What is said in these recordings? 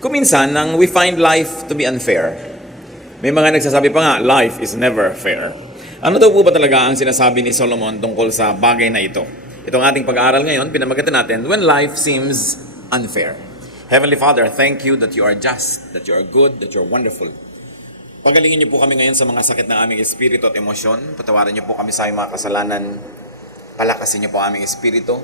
Kuminsan, nang we find life to be unfair. May mga nagsasabi pa nga, life is never fair. Ano daw po ba talaga ang sinasabi ni Solomon tungkol sa bagay na ito? Itong ating pag-aaral ngayon, pinamagatan natin, when life seems unfair. Heavenly Father, thank you that you are just, that you are good, that you are wonderful. Pagalingin niyo po kami ngayon sa mga sakit ng aming espiritu at emosyon. Patawarin niyo po kami sa aming mga kasalanan. Palakasin niyo po aming espiritu.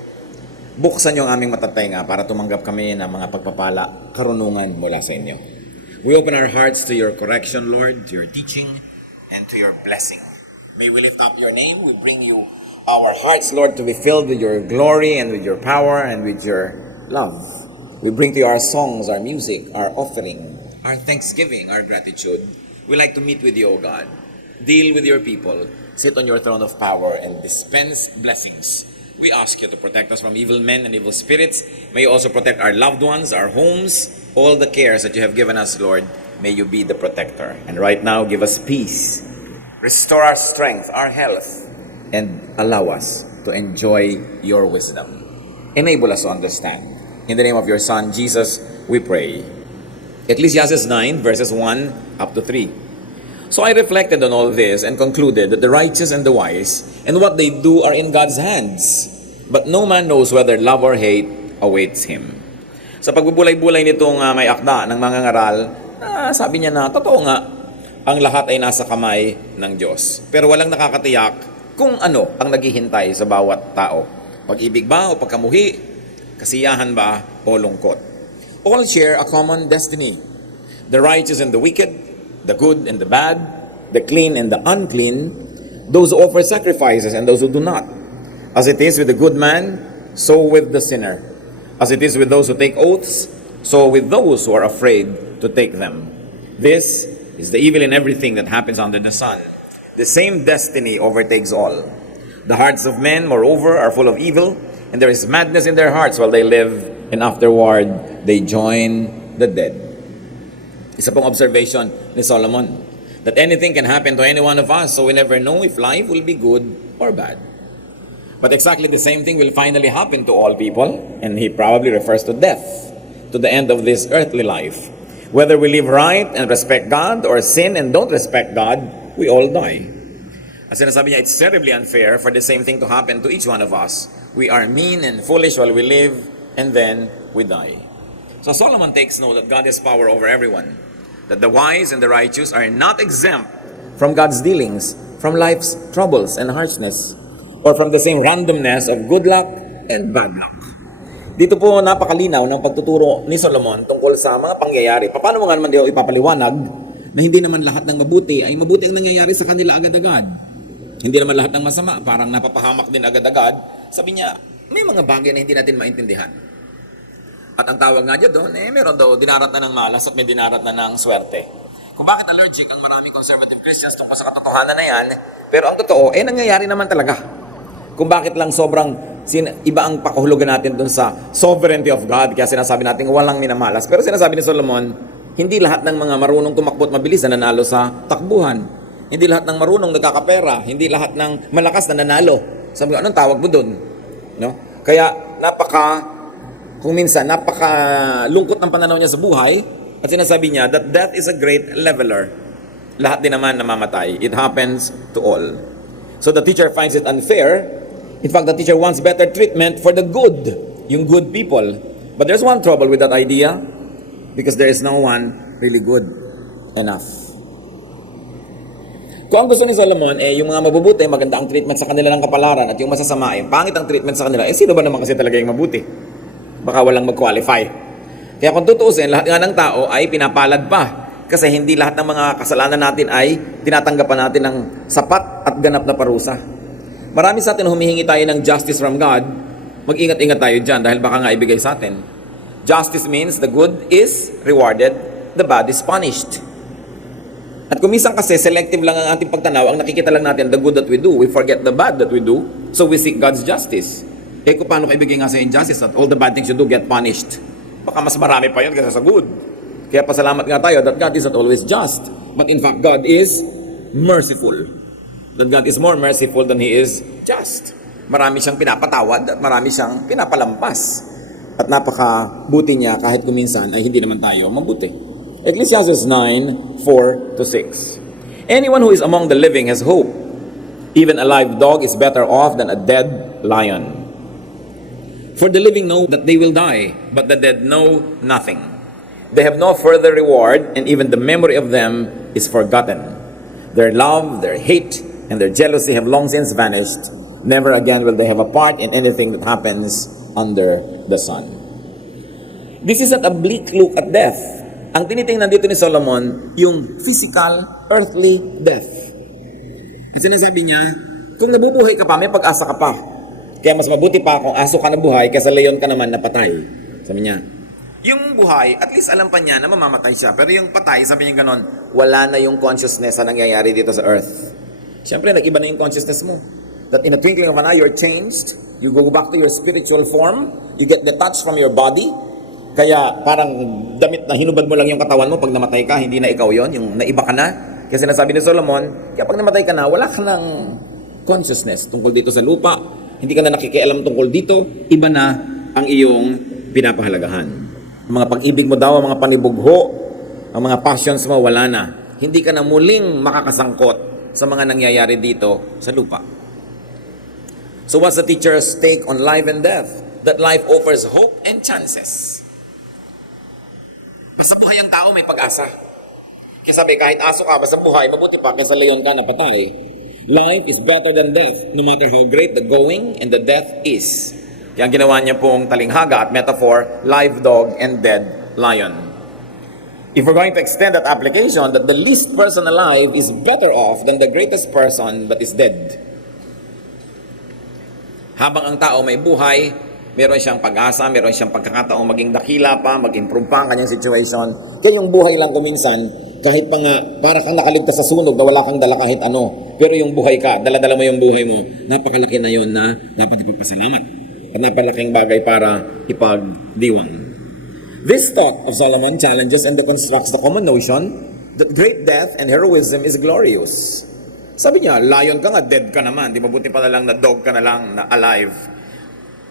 Buksan niyo ang aming matatenga para tumanggap kami ng mga pagpapala, karunungan mula sa inyo. We open our hearts to your correction, Lord, to your teaching, and to your blessing. May we lift up your name. We bring you our hearts, Lord, to be filled with your glory and with your power and with your love. We bring to you our songs, our music, our offering, our thanksgiving, our gratitude. We like to meet with you, O God. Deal with your people. Sit on your throne of power and dispense blessings. We ask you to protect us from evil men and evil spirits. May you also protect our loved ones, our homes, all the cares that you have given us, Lord. May you be the protector. And right now, give us peace. Restore our strength, our health, and allow us to enjoy your wisdom. Enable us to understand. In the name of your Son, Jesus, we pray. Ecclesiastes 9, verses 1 up to 3. So I reflected on all this and concluded that the righteous and the wise and what they do are in God's hands. But no man knows whether love or hate awaits him. Sa pagbubulay-bulay nitong may akda ng mga ngaral, sabi niya na, totoo nga, ang lahat ay nasa kamay ng Diyos. Pero walang nakakatiyak kung ano ang naghihintay sa bawat tao. Pag-ibig ba o pagkamuhi, kasiyahan ba o lungkot. All share a common destiny. The righteous and the wicked, the good and the bad, the clean and the unclean, those who offer sacrifices and those who do not. As it is with the good man, so with the sinner. As it is with those who take oaths, so with those who are afraid to take them. This is the evil in everything that happens under the sun. The same destiny overtakes all. The hearts of men, moreover, are full of evil, and there is madness in their hearts while they live, and afterward they join the dead. Isa pong observation ni Solomon, that anything can happen to any one of us, so we never know if life will be good or bad. But exactly the same thing will finally happen to all people, and he probably refers to death, to the end of this earthly life. Whether we live right and respect God, or sin and don't respect God, we all die. As sinasabi niya, it's terribly unfair for the same thing to happen to each one of us. We are mean and foolish while we live, and then we die. So Solomon takes note that God has power over everyone, that the wise and the righteous are not exempt from God's dealings, from life's troubles and harshness, or from the same randomness of good luck and bad luck. Dito po napakalinaw ng pagtuturo ni Solomon tungkol sa mga pangyayari. Paano mo nga naman diyo ipapaliwanag na hindi naman lahat ng mabuti ay mabuti ang nangyayari sa kanila agad-agad? Hindi naman lahat ng masama, parang napapahamak din agad-agad. Sabi niya, may mga bagay na hindi natin maintindihan. At ang tawag nga dyan doon, meron daw dinarat na ng malas at may dinarat na ng swerte. Kung bakit allergic ang maraming conservative Christians tungkol sa katotohanan na yan, pero ang totoo, nangyayari naman talaga. Kung bakit lang sobrang iba ang pakahulugan natin doon sa sovereignty of God, kaya sinasabi natin walang minamalas. Pero sinasabi ni Solomon, hindi lahat ng mga marunong tumakbo at mabilis na nanalo sa takbuhan. Hindi lahat ng marunong nagkakapera, hindi lahat ng malakas na nanalo. Sabi ko, anong tawag mo doon? No? Kaya kung minsan, napakalungkot ng pananaw niya sa buhay, at sinasabi niya that death is a great leveler. Lahat din naman namamatay. It happens to all. So the teacher finds it unfair. In fact, the teacher wants better treatment for the good, yung good people. But there's one trouble with that idea, because there is no one really good enough. Kung ang gusto ni Solomon, yung mga mabubuti, maganda ang treatment sa kanila ng kapalaran, at yung masasama, pangit ang treatment sa kanila, sino ba naman kasi talaga yung mabuti? Baka walang mag-qualify. Kaya kung tutuusin, lahat nga ng tao ay pinapalad pa. Kasi hindi lahat ng mga kasalanan natin ay tinatanggapan natin ng sapat at ganap na parusa. Marami sa atin humihingi tayo ng justice from God. Mag-ingat-ingat tayo dyan dahil baka nga ibigay sa atin. Justice means the good is rewarded, the bad is punished. At kung minsan kasi selective lang ang ating pagtanaw, ang nakikita lang natin the good that we do, we forget the bad that we do, so we seek God's justice. Kung paano kaibigay nga sa injustice that all the bad things you do get punished? Baka mas marami pa yun kasi sa good. Kaya pasalamat nga tayo that God is not always just, but in fact God is merciful. That God is more merciful than He is just. Marami siyang pinapatawad at marami siyang pinapalampas. At napakabuti niya kahit kuminsan ay hindi naman tayo mabuti. Ecclesiastes 9:4-6. Anyone who is among the living has hope. Even a live dog is better off than a dead lion. For the living know that they will die, but the dead know nothing. They have no further reward, and even the memory of them is forgotten. Their love, their hate, and their jealousy have long since vanished. Never again will they have a part in anything that happens under the sun. This is not a bleak look at death. Ang tinitingnan dito ni Solomon, yung physical, earthly death. At sinasabi niya, kung nabubuhay ka pa, may pag-asa ka pa. Kaya mas mabuti pa kung aso ka na buhay kaysa leon ka naman na patay. Sabi niya, yung buhay, at least alam pa niya na mamamatay siya. Pero yung patay, sabi niya ganon, wala na yung consciousness na nangyayari dito sa earth. Siyempre, nag-iba na yung consciousness mo. That in a twinkling of an eye, you're changed. You go back to your spiritual form. You get detached from your body. Kaya parang damit na hinubad mo lang yung katawan mo pag namatay ka, hindi na ikaw yon, yung naiba ka na. Kasi sinasabi ni Solomon, kaya pag namatay ka na, wala ka ng consciousness tungkol dito sa lupa. Hindi ka na nakikialam tungkol dito. Iba na ang iyong pinapahalagahan. Ang mga pag-ibig mo daw, ang mga panibugho, ang mga passions mo, wala na. Hindi ka na muling makakasangkot sa mga nangyayari dito sa lupa. So what's the teacher's take on life and death? That life offers hope and chances. Basta buhay ang tao, may pag-asa. Kaya sabi, kahit aso ka, basta buhay, mabuti pa kaysa leon ka na patay. Life is better than death, no matter how great the going and the death is. Kaya ginawa niya pong talinghaga at metaphor, live dog and dead lion. If we're going to extend that application, that the least person alive is better off than the greatest person but is dead. Habang ang tao may buhay, meron siyang pag-asa, meron siyang pagkakataong maging dakila pa, mag-improve pa ang kanyang situation. Kaya yung buhay lang kuminsan, kahit pa nga, para kang nakaligtas sa sunog na wala kang dala kahit ano. Pero yung buhay ka, dala-dala mo yung buhay mo, napakalaki na yun na dapat ipagpasalamat. At napalaking bagay para ipagdiwang. This thought of Solomon challenges and deconstructs the common notion that great death and heroism is glorious. Sabi niya, lion ka nga, dead ka naman. Di mabuti pa na lang na dog ka na lang, na alive.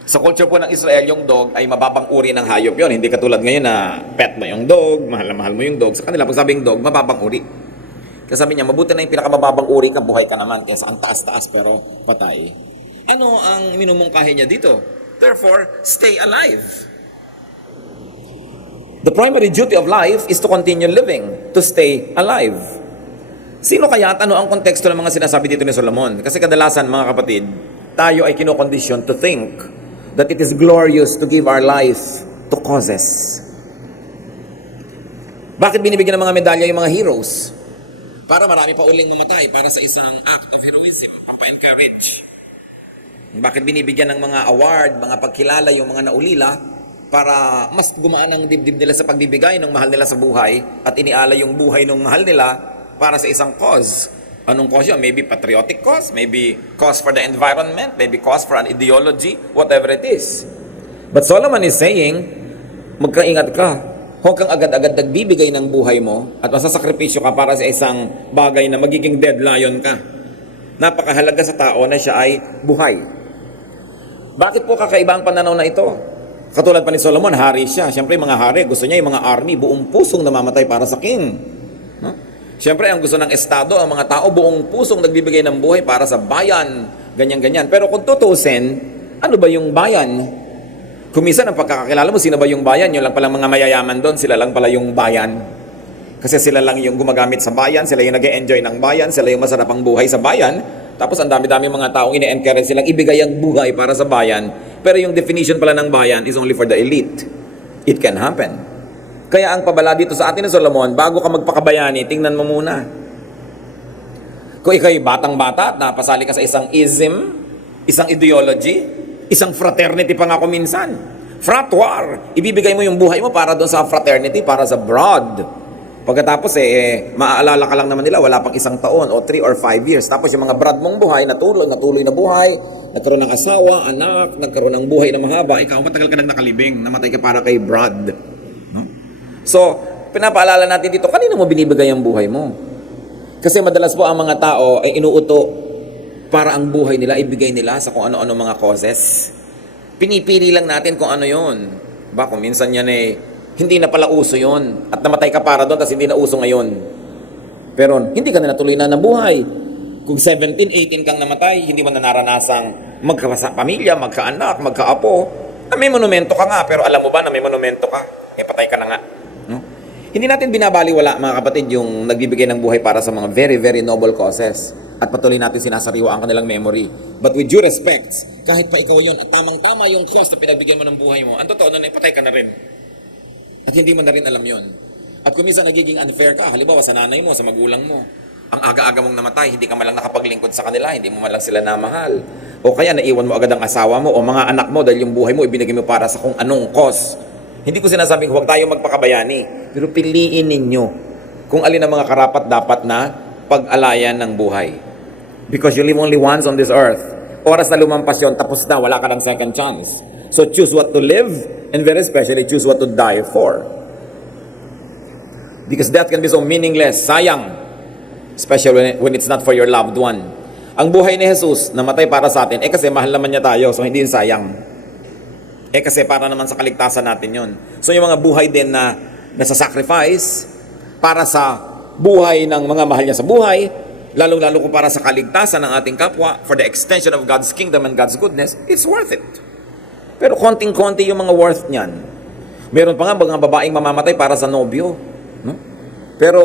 Sa culture po ng Israel, yung dog ay mababang uri ng hayop yon. Hindi katulad ngayon na pet mo yung dog, mahal na mahal mo yung dog. Sa kanila, pag sabing dog, mababang uri. Kaya sabi niya, mabuti na yung pinakamababang uri ka, buhay ka naman. Kaya ang taas-taas pero patay. Ano ang minumungkahi niya dito? Therefore, stay alive. The primary duty of life is to continue living, to stay alive. Sino kaya at ano ang konteksto ng mga sinasabi dito ni Solomon? Kasi kadalasan, mga kapatid, tayo ay kinokondisyon to think that it is glorious to give our life to causes. Bakit binibigyan ng mga medalya yung mga heroes? Para marami pa uling mamatay para sa isang act of heroism o encourage. Bakit binibigyan ng mga award, mga pagkilala yung mga naulila para mas gumaan ang dibdib nila sa pagbibigay ng mahal nila sa buhay at inialay yung buhay ng mahal nila para sa isang cause. Anong cause yun? Maybe patriotic cause, maybe cause for the environment, maybe cause for an ideology, whatever it is. But Solomon is saying, magkaingat ka. Huwag kang agad-agad nagbibigay ng buhay mo at masasakripisyo ka para sa isang bagay na magiging dead lion ka. Napakahalaga sa tao na siya ay buhay. Bakit po kakaiba ang pananaw na ito? Katulad pa ni Solomon, hari siya. Siyempre, mga hari, gusto niya yung mga army, buong pusong namamatay para sa king. No? Siyempre, ang gusto ng estado, ang mga tao buong pusong nagbibigay ng buhay para sa bayan, ganyan-ganyan. Pero kung tutusin, ano ba yung bayan? Kung minsan ang pagkakakilala mo, sino ba yung bayan? Yung lang palang mga mayayaman doon, sila lang pala yung bayan. Kasi sila lang yung gumagamit sa bayan, sila yung nag-e-enjoy ng bayan, sila yung masarap ang buhay sa bayan. Tapos ang dami-dami mga taong ine-encourage silang ibigay ang buhay para sa bayan. Pero yung definition pala ng bayan is only for the elite. It can happen. Kaya ang pabala dito sa atin ni Solomon, bago ka magpakabayani, tingnan mo muna. Kung ikaw'y batang-bata at napasali ka sa isang ism, isang ideology, isang fraternity pa nga kuminsan. Fratwar. Ibibigay mo yung buhay mo para doon sa fraternity, para sa broad. Pagkatapos maaalala ka lang naman nila, wala pang isang taon o 3 or 5 years. Tapos yung mga brad mong buhay, natuloy na buhay, nagkaroon ng asawa, anak, nagkaroon ng buhay na mahaba, ikaw matagal ka nang nakalibing, namatay ka para kay brad. No? So, pinapaalala natin dito, kanino mo binibigay ang buhay mo? Kasi madalas po ang mga tao ay inuuto para ang buhay nila, ibigay nila sa kung ano-ano mga causes. Pinipili lang natin kung ano yon. Ba, kung minsan yan hindi na pala uso yon at namatay ka para doon, tapos hindi na uso ngayon. Pero hindi ka na natuloy na nabuhay. Kung 17, 18 kang namatay, hindi mo na naranasang magkapamilya, magkaanak, magkaapo. May monumento ka nga, pero alam mo ba na may monumento ka? Patay ka na nga. No? Hindi natin binabaliwala, mga kapatid, yung nagbibigay ng buhay para sa mga very, very noble causes. At patuloy natin sinasariwa ang kanilang memory. But with due respect, kahit pa ikaw yun, at tamang-tama yung cause na pinagbigyan mo ng buhay mo, ang totoo na patay ka na rin. At hindi mo na rin alam yon. At kung minsan nagiging unfair ka, halimbawa sa nanay mo, sa magulang mo, ang aga-aga mong namatay, hindi ka malang nakapaglingkod sa kanila, hindi mo malang sila namahal. O kaya naiwan mo agad ang asawa mo o mga anak mo dahil yung buhay mo ibinigay mo para sa kung anong cause. Hindi ko sinasabing huwag tayo magpakabayani, pero piliin ninyo kung alin ang mga karapat dapat na pag-alayan ng buhay. Because you live only once on this earth. Oras na lumampas yun, tapos na, wala ka ng second chance. So choose what to live, and very especially choose what to die for. Because death can be so meaningless, sayang, especially when it's not for your loved one. Ang buhay ni Jesus, namatay para sa atin, kasi mahal naman niya tayo, so hindi yun sayang. Kasi para naman sa kaligtasan natin yun. So yung mga buhay din na nasa-sacrifice para sa buhay ng mga mahal niya sa buhay, lalong-lalo kung para sa kaligtasan ng ating kapwa, for the extension of God's kingdom and God's goodness, it's worth it. Pero konting-konti yung mga worth niyan. Meron pa nga mga babaeng mamamatay para sa nobyo. No? Pero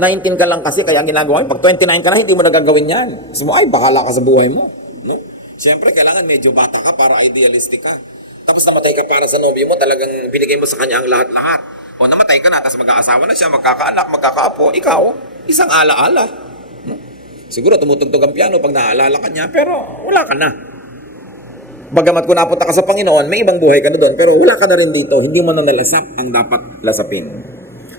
19 ka lang kasi, kaya ginagawa mo. Pag 29 ka na, hindi mo nagagawin yan. Kasi mo, ay, bahala ka sa buhay mo. No? Siyempre, kailangan medyo bata ka para idealistic ka. Tapos namatay ka para sa nobyo mo, talagang binigay mo sa kanya ang lahat-lahat. O namatay ka na, tapos mag-aasawa na siya, magkakaanak, magkakaapo, ikaw, isang ala-ala. No? Siguro tumutugtog ang piano pag naaalala ka niya, pero wala ka na. Bagamat kung napunta ka sa Panginoon, may ibang buhay ka na doon, pero wala ka na rin dito, hindi mo na nalasap ang dapat lasapin.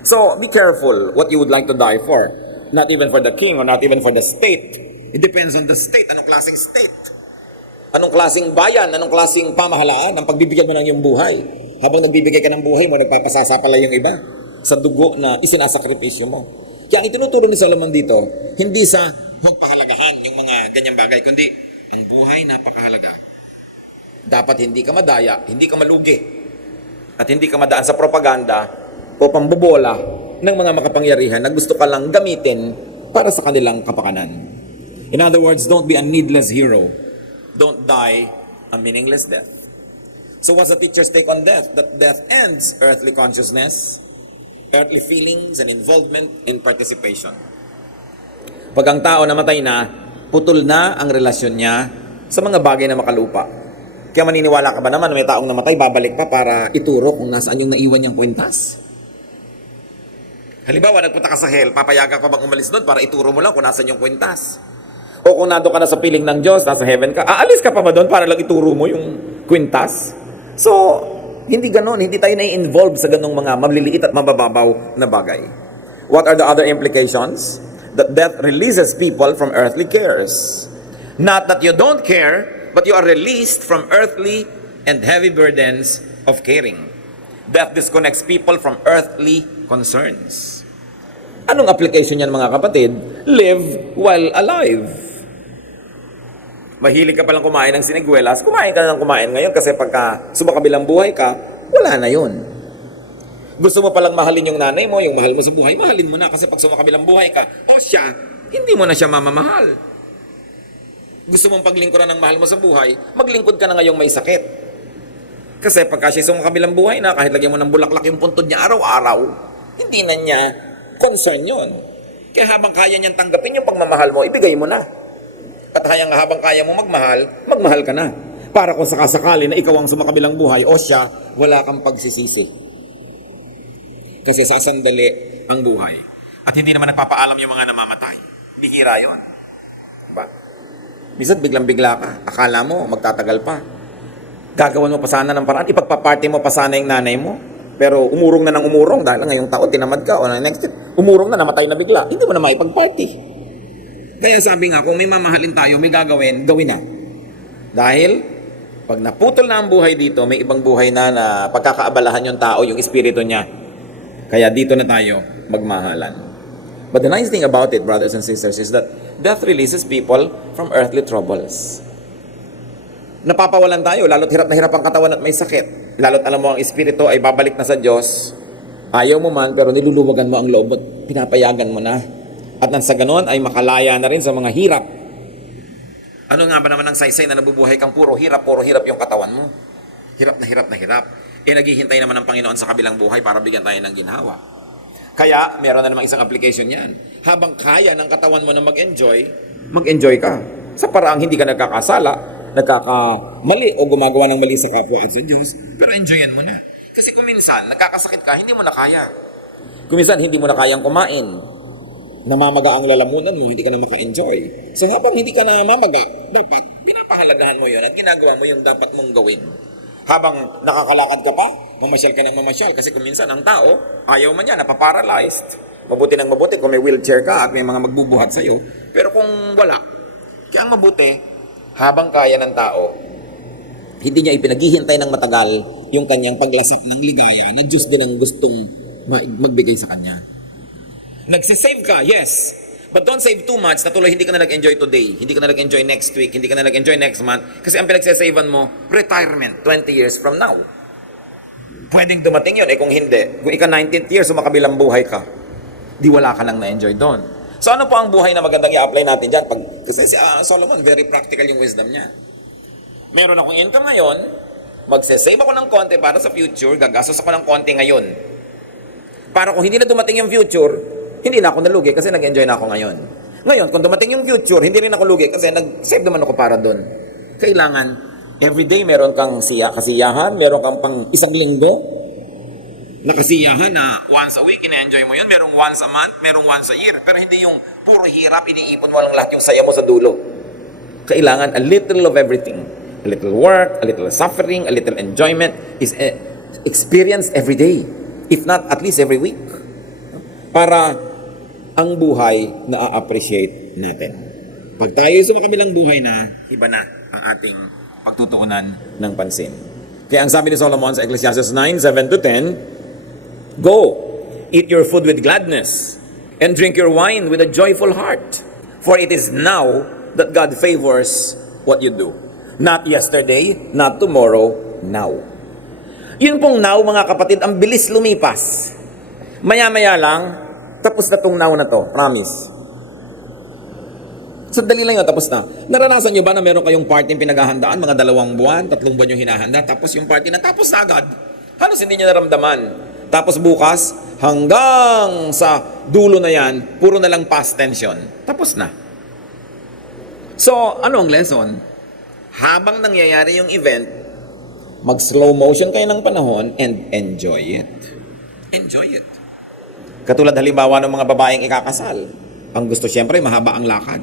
So, be careful what you would like to die for. Not even for the king or not even for the state. It depends on the state. Anong klaseng state? Anong klaseng bayan? Anong klaseng pamahalaan ang pagbibigyan mo ng iyong buhay? Habang nagbibigay ka ng buhay mo, nagpapasasa pala yung iba sa dugo na isinasakripisyo mo. Kaya ang itinuturo ni Solomon dito, hindi sa huwag pahalagahan yung mga ganyang bagay, kundi ang buhay napakahalaga. Dapat hindi ka madaya, hindi ka malugi, at hindi ka madaan sa propaganda o pambobola ng mga makapangyarihan na gusto ka lang gamitin para sa kanilang kapakanan. In other words, don't be a needless hero. Don't die a meaningless death. So what's the teacher's take on death? That death ends earthly consciousness, earthly feelings, and involvement in participation. Pag ang tao namatay na, putol na ang relasyon niya sa mga bagay na makalupa. Kaya maniniwala ka ba naman na may taong namatay, babalik pa para ituro kung nasaan yung naiwan niyang kwintas? Halimbawa, nagpunta ka sa hell, papayagan ka bang umalis doon para ituro mo lang kung nasaan yung kwintas? O kung nado ka na sa piling ng Diyos, nasa heaven ka, aalis ka pa ba doon para lang ituro mo yung kwintas? So, hindi ganon, hindi tayo na-involve sa ganong mga maliliit at mabababaw na bagay. What are the other implications? That death releases people from earthly cares. Not that you don't care, but you are released from earthly and heavy burdens of caring. Death disconnects people from earthly concerns. Anong application yan, mga kapatid? Live while alive. Mahilig ka palang kumain ng siniguelas, kumain ka na ng kumain ngayon kasi pagka sumakabilang buhay ka, wala na yun. Gusto mo palang mahalin yung nanay mo, yung mahal mo sa buhay, mahalin mo na kasi pag sumakabilang buhay ka, o siya, hindi mo na siya mamamahal. Gusto mong paglingkuran ng mahal mo sa buhay, maglingkod ka na ngayong may sakit. Kasi pagka siya sumakabilang buhay na, kahit lagyan mo ng bulaklak yung puntod niya araw-araw, hindi na niya concern yon. Kaya habang kaya niyang tanggapin yung pagmamahal mo, ibigay mo na. At habang kaya mo magmahal, magmahal ka na. Para kung sakasakali na ikaw ang sumakabilang buhay, o siya, wala kang pagsisisi. Kasi sasandali ang buhay. At hindi naman nagpapaalam yung mga namamatay. Bihira yon. Diba? Minsan biglang-bigla ka. Akala mo, magtatagal pa. Gagawan mo pa sana ng paraan. Ipagpaparty mo pa sana yung nanay mo. Pero umurong na ng umurong dahil ngayong taon, tinamad ka. O next year, umurong na, namatay na bigla. Hindi mo na maipag-party. Kaya sabi nga, kung may mamahalin tayo, may gagawin, gawin na. Dahil, pag naputol na ang buhay dito, may ibang buhay na pagkakaabalahan yung tao, yung espiritu niya. Kaya dito na tayo magmahalan. But the nice thing about it, brothers and sisters, is that death releases people from earthly troubles. Napapawalan tayo, lalo't hirap na hirap ang katawan at may sakit. lalo't alam mo ang espiritu ay babalik na sa Diyos, ayaw mo man, pero niluluwagan mo ang loob mo, pinapayagan mo na. At nang sa ganon ay makalaya na rin sa mga hirap. Ano nga ba naman ang saysay na nabubuhay kang puro hirap yung katawan mo? Hirap na hirap na hirap. Naghihintay naman ng Panginoon sa kabilang buhay para bigyan tayo ng ginhawa. Kaya, meron na namang isang application yan. Habang kaya ng katawan mo na mag-enjoy ka. Sa paraang hindi ka nagkakasala, nagkakamali o gumagawa ng mali sa kapwa at sa Diyos, pero enjoyan mo na. Kasi kung minsan, nagkakasakit ka, hindi mo na kaya. Kung minsan, hindi mo na kayang kumain. Namamaga ang lalamunan mo, hindi ka na maka-enjoy. So habang hindi ka na namamaga, dapat pinapahalagahan mo yun at ginagawa mo yung dapat mong gawin. Habang nakakalakad ka pa, mamasyal ka ng mamasyal. Kasi kung minsan ang tao, ayaw man yan, napaparalyzed. Mabuti ng mabuti kung may wheelchair ka at may mga magbubuhat sa'yo. Pero kung wala, kaya ang mabuti, habang kaya ng tao, hindi niya ipinaghihintay ng matagal yung kanyang paglasap ng ligaya na Diyos din ang gustong magbigay sa kanya. Nagsisave ka, yes. But don't save too much na tuloy hindi ka na nag-enjoy today. Hindi ka na nag-enjoy next week. Hindi ka na nag-enjoy next month. Kasi ang pinagsasavean mo, retirement 20 years from now. Pwedeng dumating yun. Kung hindi, kung ika 19th year, sumakabilang buhay ka, di wala ka lang na-enjoy doon. So ano po ang buhay na magandang i-apply natin dyan? Kasi si Solomon, very practical yung wisdom niya. Meron akong income ngayon, magsasave ako ng konti para sa future, gagastos ako ng konti ngayon. Para kung hindi na dumating yung future, hindi na ako nalugi kasi nag-enjoy na ako ngayon. Ngayon, kung dumating yung future, hindi rin ako lugi kasi nag-save naman ako para doon. Kailangan, everyday meron kang kasiyahan, meron kang pang isang linggo na kasiyahan na once a week, ina-enjoy mo yun. Merong once a month, merong once a year. Pero hindi yung puro hirap, iniipon mo lang lahat yung saya mo sa dulo. Kailangan a little of everything. A little work, a little suffering, a little enjoyment is experienced every day. If not, at least every week. Para ang buhay na-appreciate natin. Pag tayo sa kabilang buhay na, iba na ang ating pagtutuunan ng pansin. Kaya ang sabi ni Solomon sa Ecclesiastes 9:7-10, go, eat your food with gladness, and drink your wine with a joyful heart. For it is now that God favors what you do. Not yesterday, not tomorrow, now. Yun pong now, mga kapatid, ang bilis lumipas. Maya-maya lang, tapos na tong now na to. Promise. Sandali lang yun, tapos na. Naranasan nyo ba na meron kayong party pinaghahandaan, mga 2 buwan, 3 buwan yung hinahanda, tapos yung party na tapos na agad. Halos hindi nyo naramdaman. Tapos bukas, hanggang sa dulo na yan, puro na lang past tension. Tapos na. So, ano ang lesson? Habang nangyayari yung event, mag-slow motion kayo ng panahon and enjoy it. Enjoy it. Katulad halimbawa ng mga babaeng ikakasal. Ang gusto siyempre, mahaba ang lakad.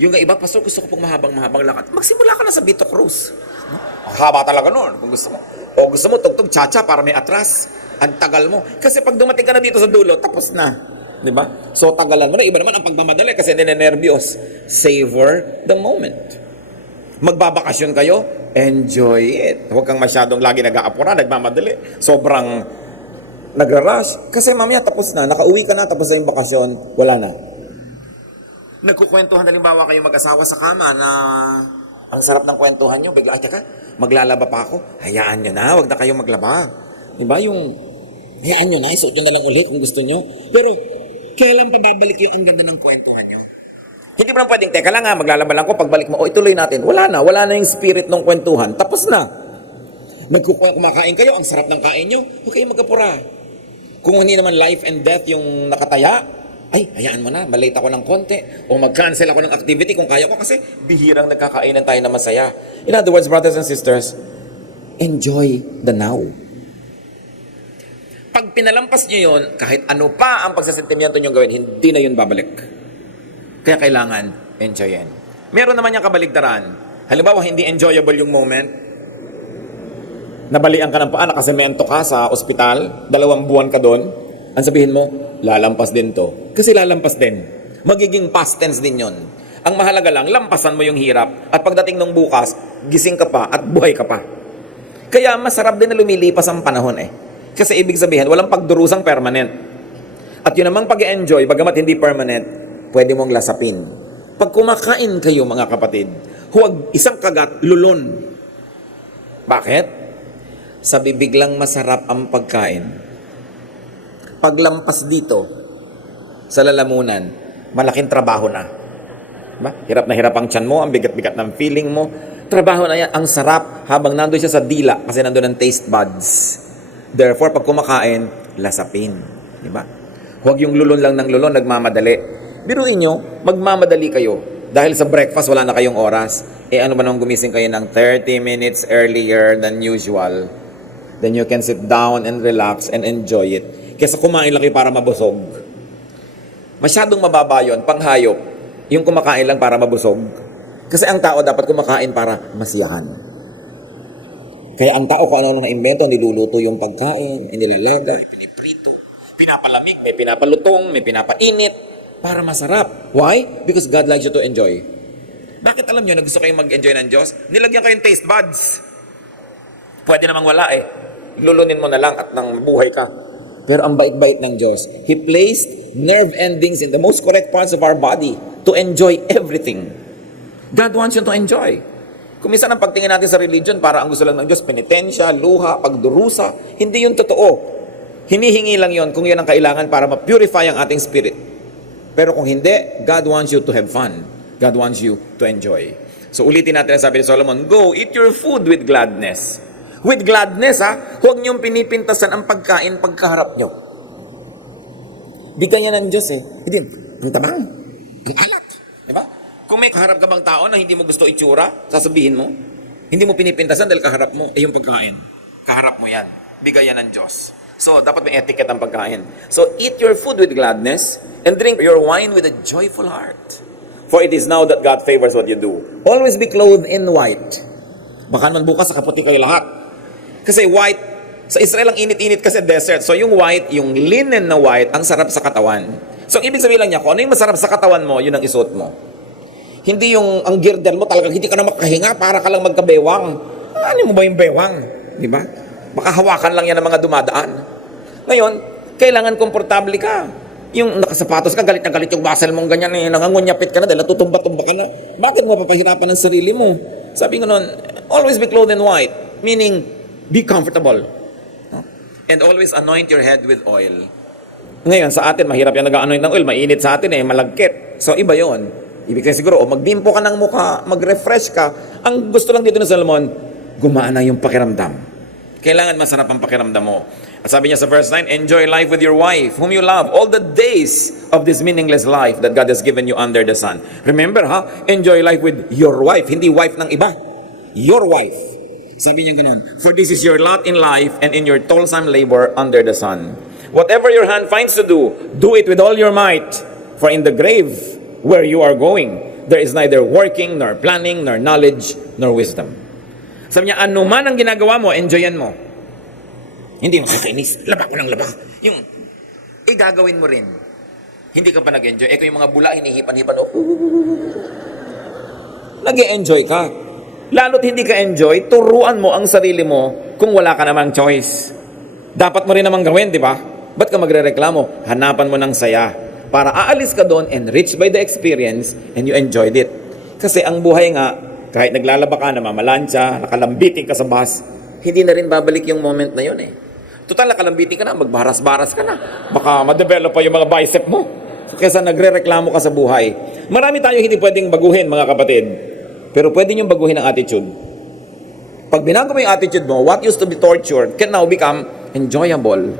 Yung iba, pastor, gusto ko pong mahabang lakad. Magsimula ka na sa Vito Cruz. Ang haba talaga nun, kung gusto mo. O gusto mo, tugtog cha-cha para may atras. Ang tagal mo. Kasi pag dumating ka na dito sa dulo, tapos na. Diba? So, tagalan mo na. Iba naman ang pagmamadali kasi ninenervyos. Savor the moment. Magbabakasyon kayo, enjoy it. Huwag kang masyadong lagi nag-aapura, nagmamadali. Sobrang nagra-rush. Kasi mamaya tapos na, nakauwi ka na, tapos na yung bakasyon, wala na. Nagkukwentuhan halimbawa kayo mag-asawa sa kama na ang sarap ng kwentuhan nyo, bigla, teka, maglalaba pa ako. Hayaan nyo na, wag na kayo maglaba. Diba yung, hayaan nyo na, isuot nyo na lang ulit kung gusto nyo. Pero, kailan pa babalik yung ang ganda ng kwentuhan nyo? Hindi mo lang pwedeng, teka lang maglalaba lang ko, pagbalik mo, ituloy natin. Wala na yung spirit ng kwentuhan. Tapos na. Kumakain kayo, ang sarap ng kain nyo, huwag kayo magkapura. Kung hindi naman life and death yung nakataya, ay, hayaan mo na, malate ako ng konti, o mag-cancel ako ng activity kung kaya ko kasi bihirang nagkakainan tayo na masaya. In other words, brothers and sisters, enjoy the now. Pag pinalampas nyo yun, kahit ano pa ang pagsasentimiento nyo gawin, hindi na yun babalik. Kaya kailangan enjoyin. Meron naman yung kabaligtaran. Halimbawa, hindi enjoyable yung moment. Nabalian ka ng paa, nakasemento ka sa ospital, 2 buwan ka doon, ang sabihin mo, lalampas din to. Kasi lalampas din. Magiging past tense din yon. Ang mahalaga lang, lampasan mo yung hirap, at pagdating ng bukas, gising ka pa at buhay ka pa. Kaya masarap din na lumilipas ang panahon Kasi ibig sabihin, walang pagdurusang permanent. At yun namang pag-enjoy, bagamat hindi permanent, pwede mong lasapin. Pag kumakain kayo mga kapatid, huwag isang kagat, lulon. Bakit? sa bibig lang masarap ang pagkain. Paglampas dito, sa lalamunan, malaking trabaho na. Diba? Hirap na hirap ang tiyan mo, ang bigat-bigat ng feeling mo. Trabaho na yan, ang sarap habang nandun siya sa dila kasi nandun ang taste buds. Therefore, pag kumakain, lasapin. Diba? Huwag yung lulon lang ng lulon, nagmamadali. Biruin nyo, magmamadali kayo. Dahil sa breakfast, wala na kayong oras. Ano ba nung gumising kayo ng 30 minutes earlier than usual? Then you can sit down and relax and enjoy it. Kesa kumain lang kayo para mabusog. Masyadong mababa yun, panghayop. Yung kumakain lang para mabusog. Kasi ang tao dapat kumakain para masiyahan. Kaya ang tao kung ano na invento, niluluto yung pagkain, inilalaga, piniprito, pinapalamig, may pinapalutong, may pinapainit, para masarap. Why? Because God likes you to enjoy. Bakit alam nyo na gusto kayong mag-enjoy ng Diyos? Nilagyan kayong taste buds. Pwede namang wala eh. Lulunin mo na lang at nang buhay ka. Pero ang bait-bait ng Diyos, He placed nerve endings in the most correct parts of our body to enjoy everything. God wants you to enjoy. Kung minsan ang pagtingin natin sa religion, para ang gusto lang ng Diyos, penitensya, luha, pagdurusa, hindi yun totoo. Hinihingi lang yun kung yun ang kailangan para ma-purify ang ating spirit. Pero kung hindi, God wants you to have fun. God wants you to enjoy. So ulitin natin ang sabi ni Solomon, go, eat your food with gladness. With gladness, huwag niyong pinipintasan ang pagkain pagkaharap niyo. Bigyan niya ng Diyos eh. Hindi, ang tabang, ang alat. Diba? Kung may kaharap ka bang tao na hindi mo gusto itsura, sasabihin mo, hindi mo pinipintasan dahil kaharap mo, yung pagkain. Kaharap mo yan. Bigay yan ng Diyos. So, dapat may etiquette ang pagkain. So, eat your food with gladness and drink your wine with a joyful heart. For it is now that God favors what you do. Always be clothed in white. Baka naman bukas, kaputi kayo lahat. Kasi white, sa Israel ang init-init kasi desert. So, yung white, yung linen na white, ang sarap sa katawan. So, ibig sabihin lang niya, kung ano yung masarap sa katawan mo, yun ang isuot mo. Hindi yung ang girdle mo, talagang hindi ka na makahinga para ka lang magkabewang. Ano mo ba yung bewang? Di ba? Baka hawakan lang yan ng mga dumadaan. Ngayon, kailangan komportable ka. Yung nakasapatos ka, galit na galit yung muscle mong ganyan, nangangunyapit ka na dahil natutumba-tumba ka na. Bakit mo papahirapan ng sarili mo? Sabi ko noon, always be clothed in white. Meaning, be comfortable. And always anoint your head with oil. Ngayon, sa atin, mahirap yung nag-anoint ng oil. Mainit sa atin malagkit. So, iba yon. Ibig sabihin siguro, magbimpo ka ng mukha, mag-refresh ka. Ang gusto lang dito ng Solomon, gumana yung pakiramdam. Kailangan masarap ang pakiramdam mo. At sabi niya sa verse 9, enjoy life with your wife, whom you love, all the days of this meaningless life that God has given you under the sun. Remember enjoy life with your wife, hindi wife ng iba. Your wife. Sabi niya ganun, for this is your lot in life and in your toilsome labor under the sun. Whatever your hand finds to do it with all your might. For in the grave where you are going, there is neither working, nor planning, nor knowledge, nor wisdom. Sabi niya, ano man ang ginagawa mo, enjoyan mo. Hindi yung kakainis, laba ko ng laba. Yung, gagawin mo rin. Hindi ka pa nag-enjoy. Kung yung mga bula, hinihipan-hipan, nag-enjoy ka. Lalo't hindi ka enjoy, turuan mo ang sarili mo kung wala ka namang choice. Dapat mo rin namang gawin, di ba? Ba't ka magre-reklamo? Hanapan mo ng saya. Para aalis ka doon, enriched by the experience, and you enjoyed it. Kasi ang buhay nga, kahit naglalaba ka, namamalansya, nakalambiting ka sa bus, hindi na rin babalik yung moment na yun Total, nakalambiting ka na, magbaras-baras ka na. Baka ma-develop pa yung mga bicep mo. Kesa nagre-reklamo ka sa buhay. Marami tayo hindi pwedeng baguhin, mga kapatid. Pero pwede niyong baguhin ang attitude. Pag binago mo yung attitude mo, what used to be torture can now become enjoyable.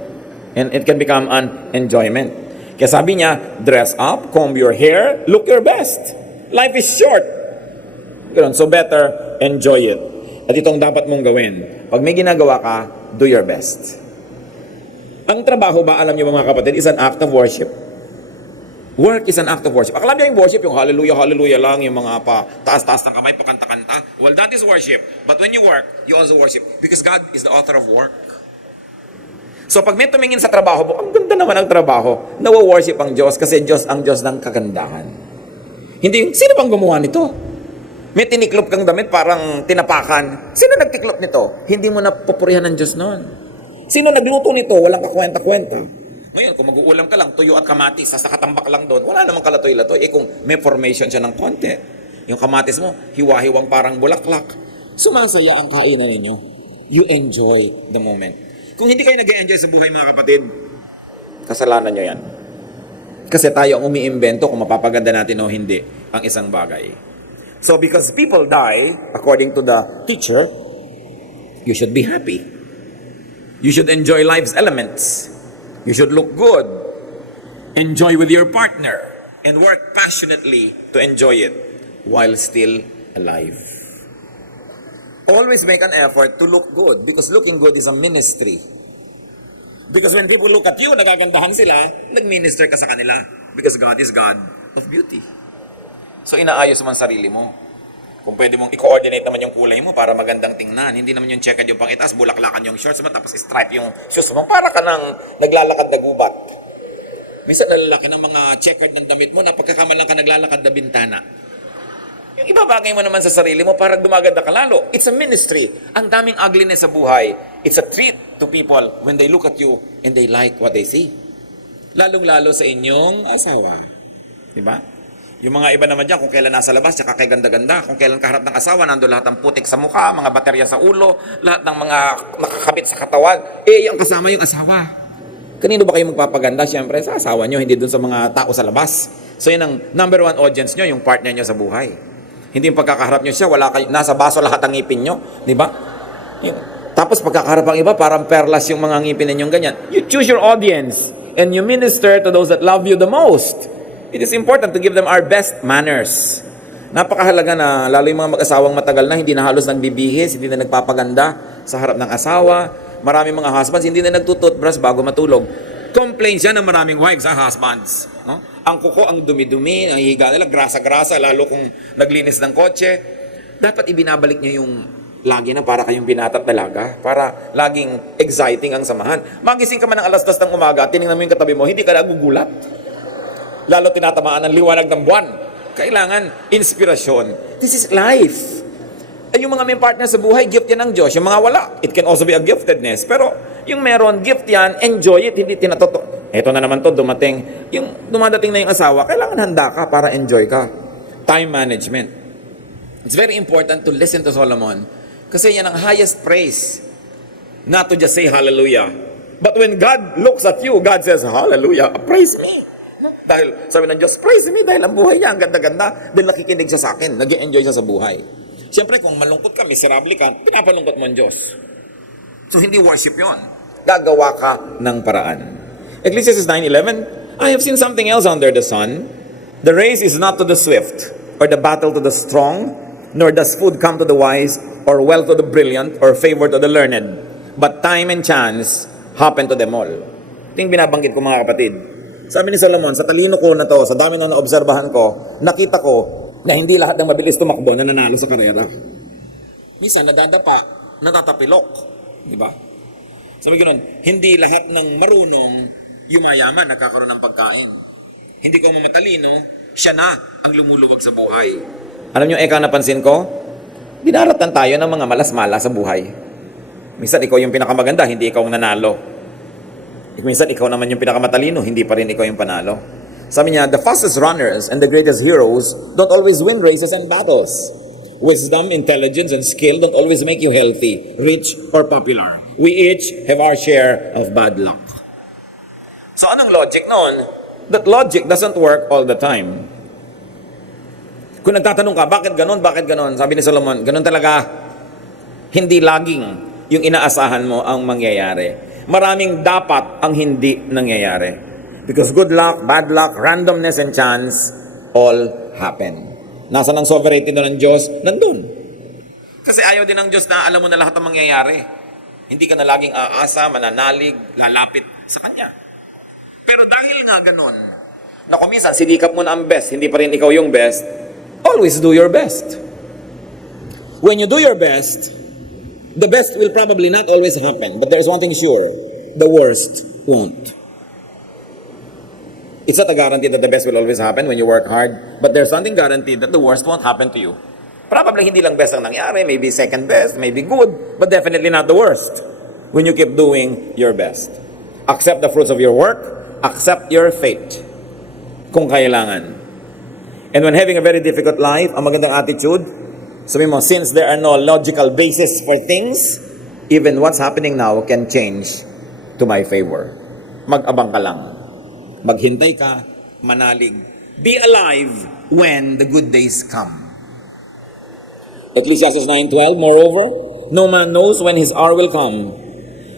And it can become an enjoyment. Kaya sabi niya, dress up, comb your hair, look your best. Life is short. Ganun, so better, enjoy it. At itong dapat mong gawin. Pag may ginagawa ka, do your best. Ang trabaho ba, alam niyo mga kapatid, is an act of worship. Work is an act of worship. Akala niyo yung worship, yung hallelujah, hallelujah lang, yung mga taas-taas ng kamay, pakanta-kanta. Well, that is worship. But when you work, you also worship. Because God is the author of work. So pag may tumingin sa trabaho mo, ang ganda naman ang trabaho, nawa-worship ang Diyos kasi Diyos ang Diyos ng kagandahan. Hindi yung, sino bang gumawa nito? May tiniklop kang damit, parang tinapakan. Sino nagtiklop nito? Hindi mo na papurihan ng Diyos noon. Sino nagluto nito? Walang kakwenta-kwenta. Ngayon, kung mag-uulam ka lang, tuyo at kamatis, sa katambak lang doon, wala namang kalatoy-latoy. Kung may formation siya ng konti, yung kamatis mo, hiwa-hiwang parang bulaklak, sumasaya ang kainan ninyo. you enjoy the moment. Kung hindi kayo nag-enjoy sa buhay mga kapatid, kasalanan nyo yan. Kasi tayo ang umiimbento kung mapapaganda natin o hindi ang isang bagay. So because people die, according to the teacher, you should be happy. You should enjoy life's elements. You should look good. Enjoy with your partner. And work passionately to enjoy it while still alive. Always make an effort to look good because looking good is a ministry. Because when people look at you, nagagandahan sila, nag-minister ka sa kanila. Because God is God of beauty. So inaayos mo ang sarili mo. Kung pwede mong i-coordinate naman yung kulay mo para magandang tingnan. Hindi naman yung checkered yung pang-itaas, bulaklakan yung shorts mo, tapos stripe yung shoes mo. Para ka nang naglalakad na gubat. Minsan nalalaki ng mga checkered ng damit mo na pagkakamalang ka naglalakad na bintana. Yung ibabagay mo naman sa sarili mo para gumaganda ka lalo. It's a ministry. Ang daming ugliness sa buhay. It's a treat to people when they look at you and they like what they see. Lalong-lalo sa inyong asawa. Diba? Yung mga iba naman dyan, kung kailan nasa labas, tsaka kay ganda-ganda. Kung kailan kaharap ng asawa, nandun lahat ng putik sa mukha, mga baterya sa ulo, lahat ng mga nakakabit sa katawan. Yung kasama yung asawa. Kanino ba kayo magpapaganda? Siyempre sa asawa nyo, hindi dun sa mga tao sa labas. So yun ang number one audience nyo, yung partner nyo sa buhay. Hindi yung pagkakaharap nyo siya, wala kayo, nasa baso lahat ang ngipin nyo. Di ba? Tapos pagkakaharap ang iba, parang perlas yung mga ngipin ninyong ganyan. You choose your audience and you minister to those that love you the most. It is important to give them our best manners. Napakahalaga na, lalo yung mga mag-asawang matagal na, hindi na halos nagbibihis, hindi na nagpapaganda sa harap ng asawa. Maraming mga husbands, hindi na nagtututbrush bago matulog. Complain siya ng maraming wives sa husbands. No? Ang kuko, ang dumi-dumi, ang higa nila, grasa-grasa, lalo kung naglinis ng kotse. Dapat ibinabalik niyo yung lagi na para kayong binata't dalaga, para laging exciting ang samahan. Magising ka man ng alas 10 ng umaga, tinignan mo yung katabi mo, hindi ka nagugulat. Lalo tinatamaan ng liwanag ng buwan. Kailangan inspirasyon. This is life. Ay, yung mga may partner sa buhay, gift yan ng Diyos. Yung mga wala, it can also be a giftedness. Pero yung meron, gift yan, enjoy it, hindi tinatoto. Ito na naman to, dumating. Yung dumadating na yung asawa, kailangan handa ka para enjoy ka. Time management. It's very important to listen to Solomon. Kasi yan ang highest praise. Not to just say hallelujah. But when God looks at you, God says, hallelujah, praise me. Dahil sabi ng Diyos, praise me dahil ang buhay niya, ang ganda-ganda. Dahil nakikinig siya sa akin, nag-enjoy siya sa buhay. Siyempre, kung malungkot ka, miserable ka, pinapalungkot mo ang Diyos. So, hindi worship yon. Gagawa ka ng paraan. Ecclesiastes 9:11, I have seen something else under the sun. The race is not to the swift, or the battle to the strong, nor does food come to the wise, or wealth to the brilliant, or favor to the learned. But time and chance happen to them all. Ito yung binabanggit ko mga kapatid. Sabi ni Solomon, sa talino ko na to, sa dami na naobserbahan ko, nakita ko na hindi lahat ng mabilis tumakbo na nanalo sa karera. Minsan, nadadapa, natatapilok. Di ba? Sabi ganoon, hindi lahat ng marunong yumayaman, nagkakaroon ng pagkain. Hindi ka matalino, siya na ang lumuluwag sa buhay. Alam niyo, napansin ko, dinaratan tayo ng mga malas-mala sa buhay. Minsan, ikaw yung pinakamaganda, hindi ikaw ang nanalo. Minsan, ikaw naman yung pinakamatalino, hindi pa rin ikaw yung panalo. Sabi niya, the fastest runners and the greatest heroes don't always win races and battles. Wisdom, intelligence, and skill don't always make you healthy, rich, or popular. We each have our share of bad luck. So anong logic noon? That logic doesn't work all the time. Kung nagtatanong ka, bakit ganon? Bakit ganon? Sabi ni Solomon, ganon talaga. Hindi laging yung inaasahan mo ang mangyayari. Maraming dapat ang hindi nangyayari. Because good luck, bad luck, randomness, and chance all happen. Nasaan ang sovereignty ng Diyos? Nandun. Kasi ayaw din ng Diyos na alam mo na lahat ang mangyayari. Hindi ka na laging aasa, mananalig, lalapit sa Kanya. Pero dahil nga ganun, na kuminsan, sinikap mo na ang best, hindi pa rin ikaw yung best, always do your best. When you do your best, the best will probably not always happen. But there's one thing sure, the worst won't. It's not a guarantee that the best will always happen when you work hard, but there's something guaranteed that the worst won't happen to you. Probably hindi lang best ang nangyari, maybe second best, maybe good, but definitely not the worst when you keep doing your best. Accept the fruits of your work, accept your fate kung kailangan. And when having a very difficult life, ang magandang attitude, sabi mo, since there are no logical basis for things, even what's happening now can change to my favor. Mag-abang ka lang. Maghintay ka, manalig. Be alive when the good days come. Ecclesiastes 9:12, moreover, no man knows when his hour will come.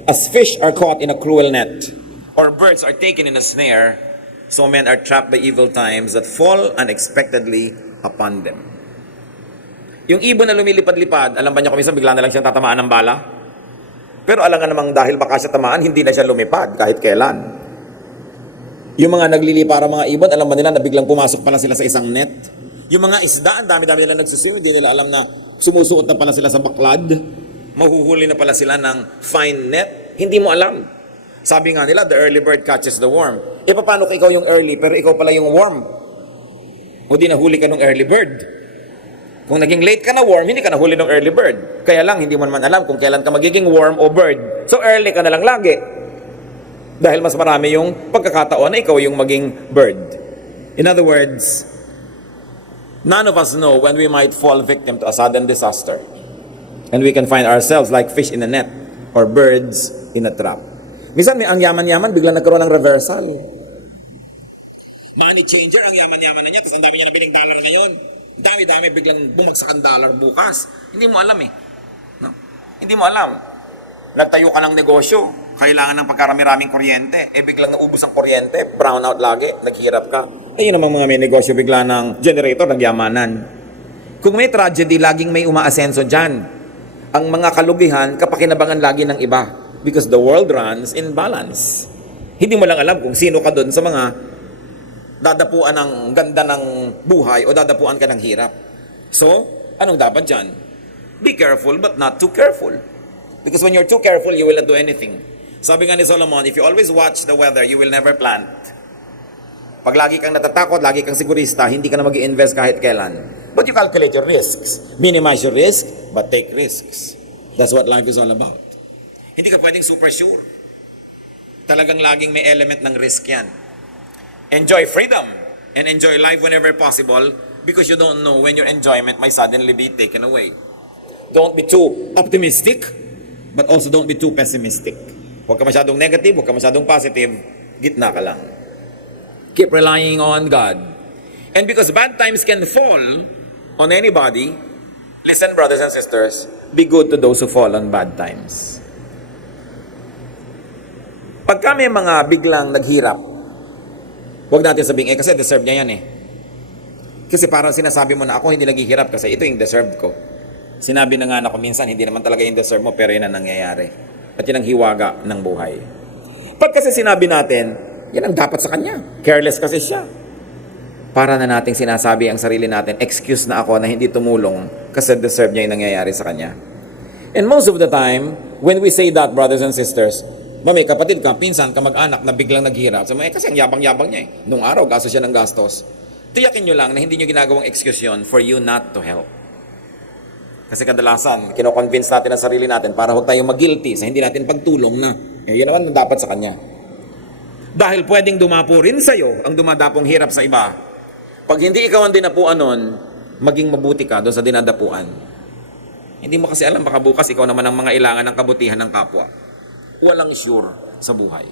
As fish are caught in a cruel net, or birds are taken in a snare, so men are trapped by evil times that fall unexpectedly upon them. Yung ibon na lumilipad-lipad, alam ba niya kung minsan bigla na lang siyang tatamaan ng bala? Pero alam nga namang dahil baka siya tamaan, hindi na siya lumipad kahit kailan. Yung mga naglilipara mga ibon, alam ba nila na biglang pumasok pala sila sa isang net? Yung mga isda, ang dami-dami nila nagsusiw, hindi nila alam na sumusuot na pala sila sa baklad. Mahuhuli na pala sila ng fine net. Hindi mo alam. Sabi nga nila, the early bird catches the worm. E paano kung ikaw yung early, pero ikaw pala yung worm? O di nahuli ka ng early bird? Kung naging late ka na worm, hindi ka nahuli ng early bird. Kaya lang, hindi mo naman alam kung kailan ka magiging worm o bird. So early ka na lang lagi. Dahil mas marami yung pagkakataon na ikaw yung maging bird. In other words, none of us know when we might fall victim to a sudden disaster. And we can find ourselves like fish in a net or birds in a trap. Minsan may ang yaman-yaman, biglang nagkaroon ng reversal. Money changer, ang yaman-yaman na niya, tapos ang dami niya na biling dollar ngayon. Ang dami-dami, biglang bumagsak ang dollar bukas. Hindi mo alam eh. No? Hindi mo alam. Nagtayo ka ng negosyo, kailangan ng pagkarami-raming kuryente, biglang naubos ang kuryente, brownout lagi, naghirap ka. Yun namang mga may negosyo, bigla ng generator, nagyamanan. Kung may tragedy, laging may umaasenso dyan. Ang mga kalugihan, kapakinabangan lagi ng iba. Because the world runs in balance. Hindi mo lang alam kung sino ka doon sa mga dadapuan ng ganda ng buhay o dadapuan ka ng hirap. So, anong dapat dyan? Be careful but not too careful. Because when you're too careful, you will not do anything. Sabi nga ni Solomon, if you always watch the weather, you will never plant. Pag lagi kang natatakot, lagi kang sigurista, hindi ka na mag-i-invest kahit kailan. But you calculate your risks. Minimize your risk, but take risks. That's what life is all about. Hindi ka pwedeng super sure. Talagang laging may element ng risk yan. Enjoy freedom and enjoy life whenever possible because you don't know when your enjoyment might suddenly be taken away. Don't be too optimistic, but also don't be too pessimistic. Huwag ka masyadong negative, huwag ka masyadong positive, gitna ka lang. Keep relying on God. And because bad times can fall on anybody, listen brothers and sisters, be good to those who fall on bad times. Pagka may mga biglang naghirap, huwag natin sabihin, kasi deserve niya yan eh. Kasi parang sinasabi mo na ako hindi naghihirap kasi ito yung deserve ko. Sinabi na nga ako minsan, hindi naman talaga yung deserve mo, pero yun ang nangyayari. At yun ang hiwaga ng buhay. Pag kasi sinabi natin, yan ang dapat sa kanya. Careless kasi siya. Para na nating sinasabi ang sarili natin, excuse na ako na hindi tumulong kasi deserve niya yung nangyayari sa kanya. And most of the time, when we say that, brothers and sisters, may kapatid ka, pinsan ka, mag-anak na biglang naghirap. So, kasi ang yabang-yabang niya eh. Nung araw, gastos siya ng gastos. Tiyakin nyo lang na hindi nyo ginagawang excuse yun for you not to help. Kasi kadalasan, kinoconvince natin ang sarili natin para huwag tayong mag-guilty sa hindi natin pagtulong na. Yun naman ang dapat sa kanya. Dahil pwedeng dumapo rin sa'yo ang dumadapong hirap sa iba. Pag hindi ikaw ang dinapuan nun, maging mabuti ka doon sa dinadapuan. Hindi mo kasi alam, baka bukas ikaw naman ang mga ilangan ng kabutihan ng kapwa. Walang sure sa buhay.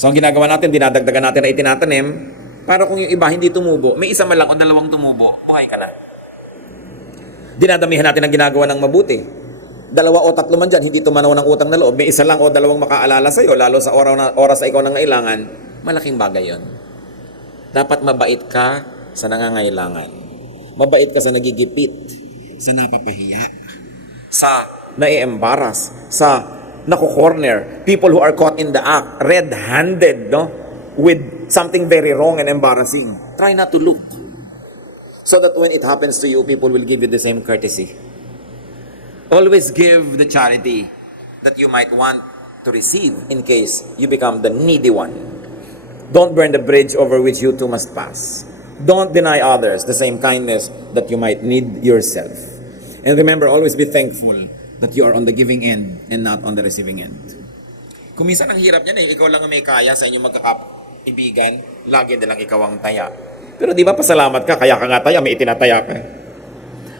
So ang ginagawa natin, dinadagdagan natin na itinatanim para kung yung iba hindi tumubo, may isa man lang o dalawang tumubo, buhay ka na. Dinadamihan natin ang ginagawa ng mabuti. 2 o 3 man dyan, hindi tumanaw ng utang na loob, may isa lang o 2 makaalala sa'yo, lalo sa oras na ikaw nangailangan, malaking bagay yon. Dapat mabait ka sa nangangailangan. Mabait ka sa nagigipit, sa napapahiya, sa nai-embarrass, sa nako-corner, people who are caught in the act, red-handed, no? With something very wrong and embarrassing. Try not to look. So that when it happens to you, people will give you the same courtesy. Always give the charity that you might want to receive in case you become the needy one. Don't burn the bridge over which you too must pass. Don't deny others the same kindness that you might need yourself. And remember, always be thankful that you are on the giving end and not on the receiving end. Kung minsan ang hirap niyan eh, ikaw lang ang may kaya sa inyong magkakaibigan, lagi na lang ikaw ang taya. Pero di ba pasalamat ka, kaya ka nga taya, may itinataya ka eh.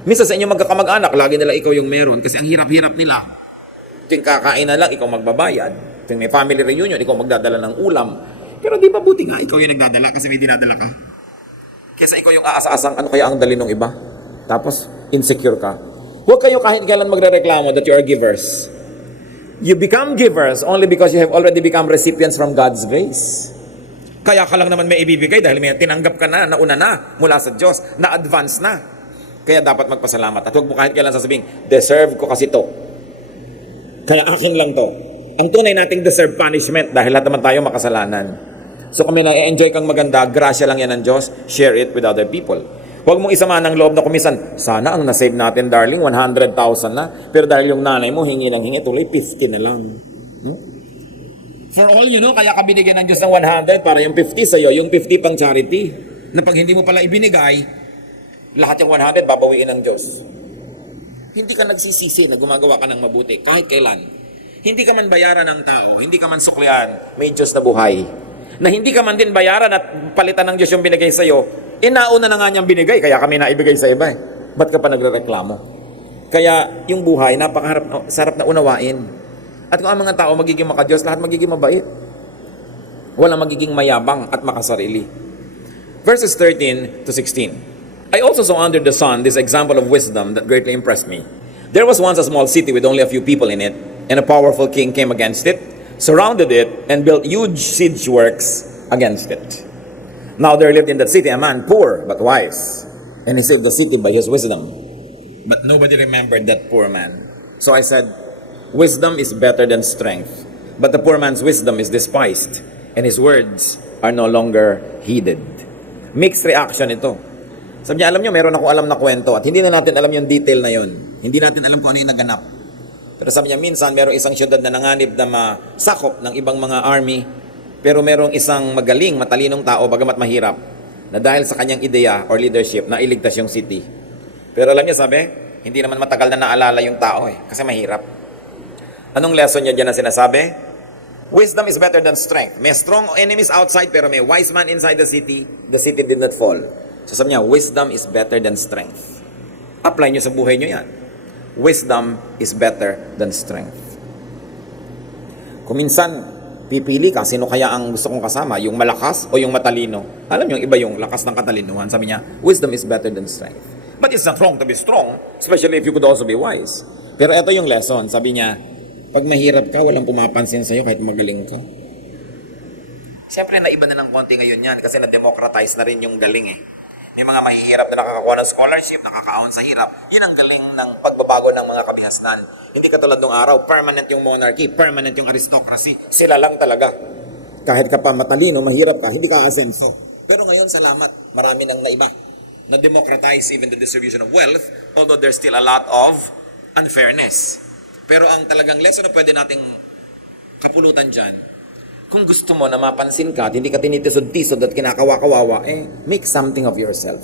Minsan sa inyong magkakamag-anak, lagi nila ikaw yung meron kasi ang hirap-hirap nila. Tuwing kakain na lang, ikaw magbabayad. Tuwing may family reunion, ikaw magdadala ng ulam. Pero di ba buti nga, ikaw yung nagdadala kasi may dinadala ka. Kesa ikaw yung aasa-asang ano kaya ang dali ng iba. Tapos, insecure ka. Huwag kayo kahit kailan magre-reklamo that you are givers. You become givers only because you have already become recipients from God's grace. Kaya ka lang naman may ibibigay dahil may tinanggap ka na, nauna na, mula sa Diyos, na-advance na. Kaya dapat magpasalamat. At huwag mo kahit kailan sasabihin, deserve ko kasi to. Kaya akin lang to. Ang tunay nating deserve punishment dahil lahat naman tayo makasalanan. So kung may na-enjoy kang maganda, grasya lang yan ng Diyos, share it with other people. Huwag mong isama ng loob na kumisan, sana ang nasave natin darling, 100,000 na. Pero dahil yung nanay mo, hingi ng hingi, tuloy 50 na lang. For all you know, kaya ka binigyan ng Diyos ng 100 para yung 50 sa'yo, yung 50 pang charity. Na pag hindi mo pala ibinigay, lahat yung 100 babawiin ng Diyos. Hindi ka nagsisisi na gumagawa ka ng mabuti kahit kailan. Hindi ka man bayaran ng tao, hindi ka man suklian, may Diyos na buhay. Na hindi ka man din bayaran at palitan ng Diyos yung binigay sa'yo, inauna na nga niyang binigay, kaya kami naibigay sa iba eh. Ba't ka pa nagre-reklamo? Kaya yung buhay, sarap na unawain. At kung ang mga tao magiging makadiyos, lahat magiging mabait. Walang magiging mayabang at makasarili. Verses 13 to 16. I also saw under the sun this example of wisdom that greatly impressed me. There was once a small city with only a few people in it, and a powerful king came against it, surrounded it, and built huge siege works against it. Now there lived in that city a man poor but wise, and he saved the city by his wisdom. But nobody remembered that poor man. So I said, wisdom is better than strength, but the poor man's wisdom is despised, and his words are no longer heeded. Mixed reaction ito. Sabi niya, alam niyo, meron ako alam na kwento at hindi na natin alam yung detail na yun. Hindi natin alam kung ano yung naganap. Pero sabi niya, minsan merong isang syudad na nanganib na masakop ng ibang mga army, pero merong isang magaling, matalinong tao, bagamat mahirap, na dahil sa kanyang ideya or leadership, nailigtas yung city. Pero alam niya, sabi, hindi naman matagal na naalala yung tao kasi mahirap. Anong lesson niya dyan na sinasabi? Wisdom is better than strength. May strong enemies outside, pero may wise man inside the city did not fall. So sabi niya, wisdom is better than strength. Apply niyo sa buhay niyo yan. Wisdom is better than strength. Kung minsan, pipili ka, sino kaya ang gusto kong kasama? Yung malakas o yung matalino? Alam niyo, iba yung lakas ng katalinuhan. Sabi niya, wisdom is better than strength. But it's not wrong to be strong, especially if you could also be wise. Pero ito yung lesson. Sabi niya, pag mahirap ka, walang pumapansin sa'yo kahit magaling ka. Siyempre, naiba na ng konti ngayon yan kasi na-democratize na rin yung galing eh. May mga mahihirap na nakakakuha ng scholarship, nakakaahon sa hirap. Yun ang galing ng pagbabago ng mga kabihasnan. Hindi katulad nung araw, permanent yung monarchy, permanent yung aristocracy. Sila lang talaga. Kahit ka pa matalino, mahirap ka, hindi ka asenso. Pero ngayon, salamat, marami nang naiba. Na-democratize even the distribution of wealth, although there's still a lot of unfairness. Pero ang talagang lesson na pwede nating kapulutan dyan, kung gusto mo na mapansin ka at hindi ka tinitisod-tisod at kinakawa-kawawa, make something of yourself.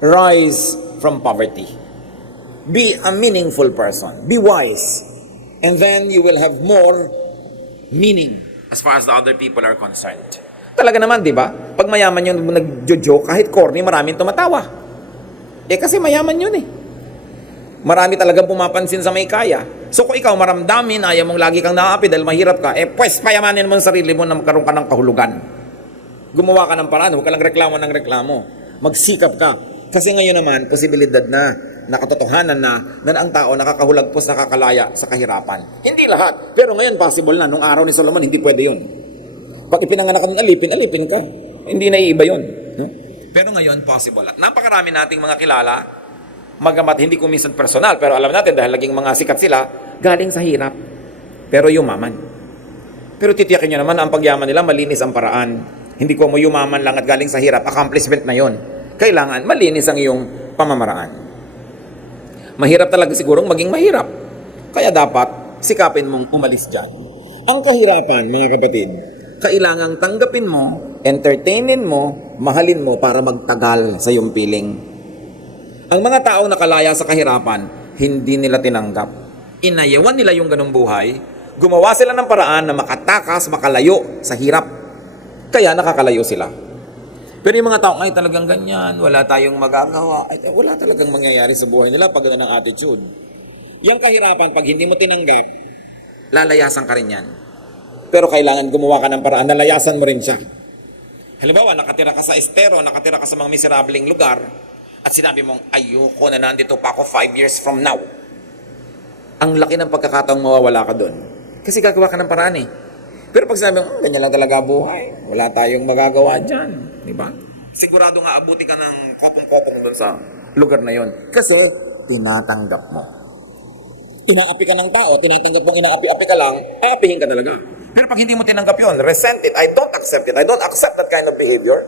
Rise from poverty. Be a meaningful person. Be wise. And then you will have more meaning as far as the other people are concerned. Talaga naman, di ba? Pag mayaman yun, nag-joke, kahit corny, maraming tumatawa. Kasi mayaman yun eh. Marami talagang pumapansin sa may kaya. So kung ikaw maramdamin, ayaw mong lagi kang naapi dahil mahirap ka, pues payamanin mo ang sarili mo na magkaroon ka ng kahulugan. Gumawa ka ng paraan, huwag ka lang reklamo ng reklamo. Magsikap ka. Kasi ngayon naman, posibilidad na, nakatotohanan na ang tao nakakahulagpos, nakakalaya sa kahirapan. Hindi lahat. Pero ngayon possible na. Nung araw ni Solomon, hindi pwede yun. Pag ipinanganak ka ng alipin ka. Hindi naiiba yun. No? Pero ngayon, possible. At napakarami nating mga kilala, magamat hindi ko minsan personal, pero alam natin dahil laging mga sikat sila, galing sa hirap, pero yumaman. Pero titiyakin nyo naman ang pagyaman nila, malinis ang paraan. Hindi ko mo yumaman lang at galing sa hirap, accomplishment na yon. Kailangan malinis ang iyong pamamaraan. Mahirap talaga sigurong maging mahirap. Kaya dapat sikapin mong umalis dyan. Ang kahirapan, mga kapatid, kailangang tanggapin mo, entertainin mo, mahalin mo para magtagal sa iyong piling. Ang mga taong nakalaya sa kahirapan, hindi nila tinanggap. Inayawan nila yung ganong buhay. Gumawa sila ng paraan na makatakas, makalayo sa hirap. Kaya nakakalayo sila. Pero yung mga taong ay talagang ganyan, wala tayong magagawa, ay wala talagang mangyayari sa buhay nila pag ganun ang attitude. Yung kahirapan, pag hindi mo tinanggap, lalayasan ka rin yan. Pero kailangan gumawa ka ng paraan, nalayasan mo rin siya. Halimbawa, nakatira ka sa estero, nakatira ka sa mga miserableng lugar, at sinabi mong, ayoko na nandito pa ako 5 years from now. Ang laki ng pagkakataong mawawala ka doon. Kasi gagawa ka ng paraan eh. Pero pag sinabi mong, ganyan lang talaga buhay, wala tayong magagawa dyan. Di ba? Sigurado nga abuti ka ng kopong-kopong doon sa lugar na yon. Kasi, tinatanggap mo. Inaapi ka ng tao, tinatanggap mong inaapi-api ka lang, aapihin ka talaga. Pero pag hindi mo tinanggap yun, resent it, I don't accept it, I don't accept that kind of behavior,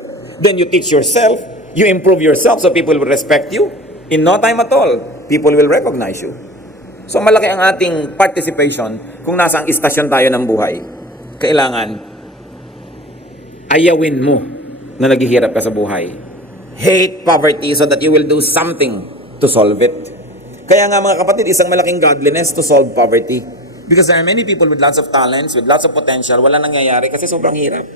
then you teach yourself, you improve yourself so people will respect you. In no time at all, people will recognize you. So malaki ang ating participation kung nasa ang istasyon tayo ng buhay. Kailangan, ayawin mo na naghihirap ka sa buhay. Hate poverty so that you will do something to solve it. Kaya nga mga kapatid, isang malaking godliness to solve poverty. Because there are many people with lots of talents, with lots of potential, wala nangyayari kasi sobrang hirap.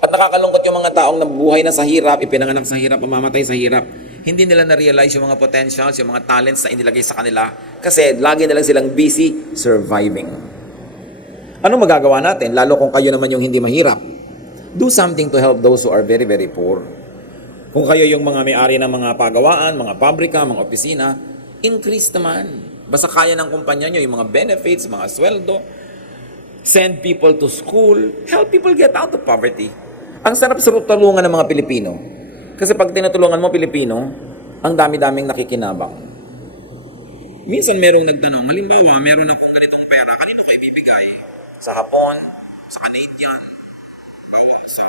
At nakakalungkot yung mga taong nabuhay na sa hirap, ipinanganak sa hirap, mamamatay sa hirap. Hindi nila na-realize yung mga potentials, yung mga talents na inilagay sa kanila kasi lagi na lang silang busy surviving. Ano magagawa natin? Lalo kung kayo naman yung hindi mahirap. Do something to help those who are very, very poor. Kung kayo yung mga may-ari ng mga pagawaan, mga pabrika, mga opisina, increase naman. Basta kaya ng kumpanya nyo, yung mga benefits, mga sweldo, send people to school, help people get out of poverty. Ang sarap sa tulungan ng mga Pilipino. Kasi pag tinutulungan mo Pilipino, ang dami-daming nakikinabang. Minsan merong nagtanong, halimbawa, meron akong ganitong pera, kanino ko ibibigay? Sa Hapon, sa Canadian, sa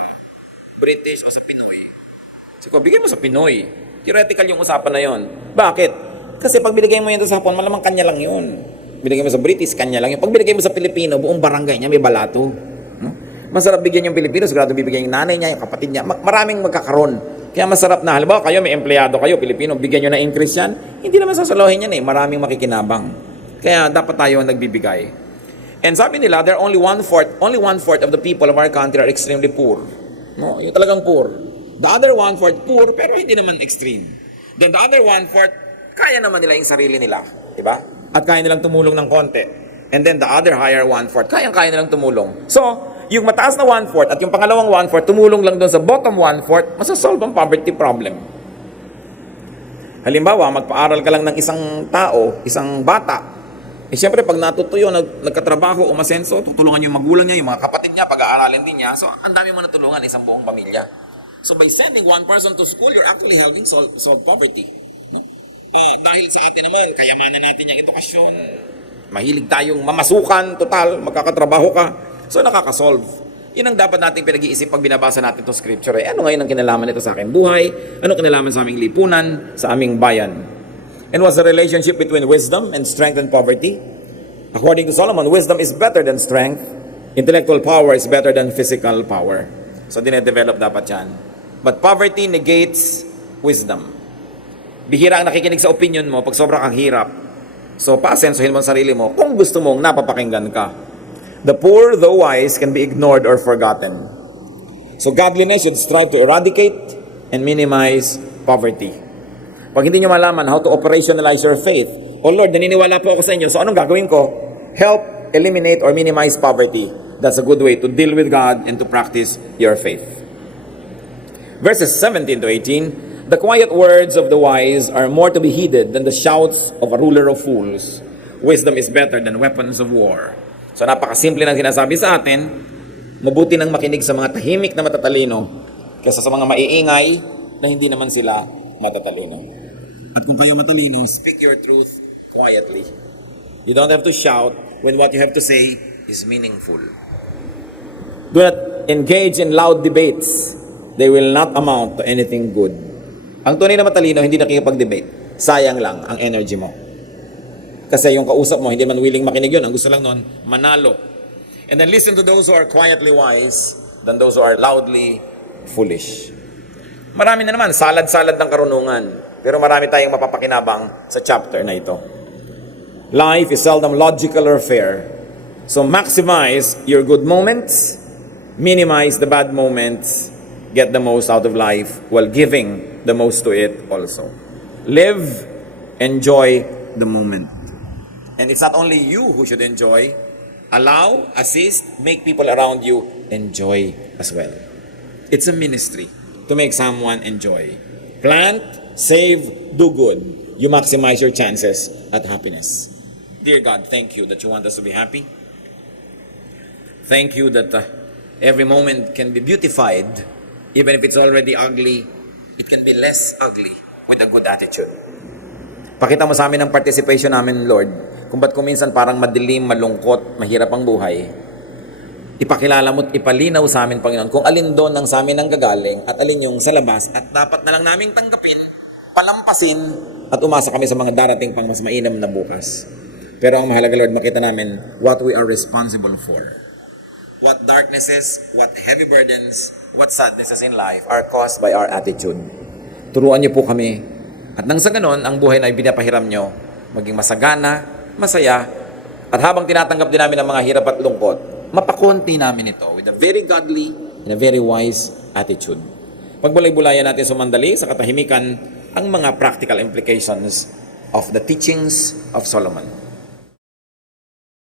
British o sa Pinoy. Sige, bigay mo sa Pinoy. Theoretical yung usapan na yon. Bakit? Kasi pag binigay mo yun sa Hapon, malamang kanya lang yun. Binigay mo sa British, kanya lang yun. Pag binigay mo sa Pilipino, buong barangay niya may balato. Masarap bigyan yung Pilipino, sigurado bibigyan yung nanay niya, yung kapatid niya. Maraming magkakaroon. Kaya masarap na, halimbawa kayo, may empleyado kayo, Pilipino, bigyan nyo na increase yan. Hindi naman sasalohin yan eh, maraming makikinabang. Kaya dapat tayo nagbibigay. And sabi nila, there are only one-fourth of the people of our country are extremely poor. No, yung talagang poor. The other one-fourth poor, pero hindi naman extreme. Then the other one-fourth, kaya naman nila yung sarili nila. Diba? At kaya nilang tumulong ng konti. And then the other higher one-fourth, kaya nilang tumulong. So, yung mataas na one-fourth at yung pangalawang one-fourth, tumulong lang doon sa bottom one-fourth, masasolve ang poverty problem. Halimbawa, magpaaral ka lang ng isang tao, isang bata, siyempre pag natutuyo, nagkatrabaho, umasenso, tutulungan yung magulang niya, yung mga kapatid niya, pag-aaralin din niya. So, ang dami mo natulungan, isang buong pamilya. So, by sending one person to school, you're actually helping solve poverty. No? Dahil sa atin naman, kayamanan natin yung edukasyon. Mahilig tayong mamasukan, total, magkakatrabaho ka. So, nakakasolve. Yun ang dapat nating pinag-iisip pag binabasa natin itong scripture. Ano ngayon ang kinalaman nito sa aking buhay? Ano kinalaman sa aming lipunan, sa aming bayan? And what's the relationship between wisdom and strength and poverty? According to Solomon, wisdom is better than strength. Intellectual power is better than physical power. So, dinedevelop dapat yan. But poverty negates wisdom. Bihira ang nakikinig sa opinion mo pag sobra kang hirap. So, paasensuhin mo ang sarili mo kung gusto mong napapakinggan ka. The poor, though wise, can be ignored or forgotten. So, godliness should strive to eradicate and minimize poverty. Pag hindi nyo malaman how to operationalize your faith, oh Lord, naniniwala po ako sa inyo, so anong gagawin ko? Help eliminate or minimize poverty. That's a good way to deal with God and to practice your faith. Verses 17 to 18, the quiet words of the wise are more to be heeded than the shouts of a ruler of fools. Wisdom is better than weapons of war. So napakasimple ng sinasabi sa atin, mabuti nang makinig sa mga tahimik na matatalino kaysa sa mga maiingay na hindi naman sila matatalino. At kung kayo matalino, speak your truth quietly. You don't have to shout when what you have to say is meaningful. Do not engage in loud debates. They will not amount to anything good. Ang tunay na matalino, hindi nakikipag-debate. Sayang lang ang energy mo. Kasi yung kausap mo, hindi man willing makinig yun. Ang gusto lang nun, manalo. And then listen to those who are quietly wise than those who are loudly foolish. Marami na naman, salad-salad ng karunungan. Pero marami tayong mapapakinabang sa chapter na ito. Life is seldom logical or fair. So maximize your good moments, minimize the bad moments, get the most out of life while giving the most to it also. Live, enjoy the moment. And it's not only you who should enjoy. Allow, assist, make people around you enjoy as well. It's a ministry to make someone enjoy. Plant, save, do good. You maximize your chances at happiness. Dear God, thank you that you want us to be happy. Thank you that every moment can be beautified. Even if it's already ugly, it can be less ugly with a good attitude. Pakita mo sa amin ang participation namin, Lord. Kung ba't kuminsan parang madilim, malungkot, mahirap ang buhay. Ipakilala mo at ipalinaw sa amin, Panginoon, kung alin doon ang sa amin ang gagaling at alin yung sa labas at dapat na lang naming tanggapin, palampasin at umasa kami sa mga darating pang mas mainam na bukas. Pero ang mahalaga, Lord, makita namin what we are responsible for. What darknesses, what heavy burdens, what sadnesses in life are caused by our attitude. Turuan niyo po kami. At nang sa ganon, ang buhay na ibinapahiram niyo, maging masagana, masaya, at habang tinatanggap din namin ang mga hirap at lungkot, mapakunti namin ito with a very godly and a very wise attitude. Pagbulay-bulayan natin sumandali sa katahimikan ang mga practical implications of the teachings of Solomon.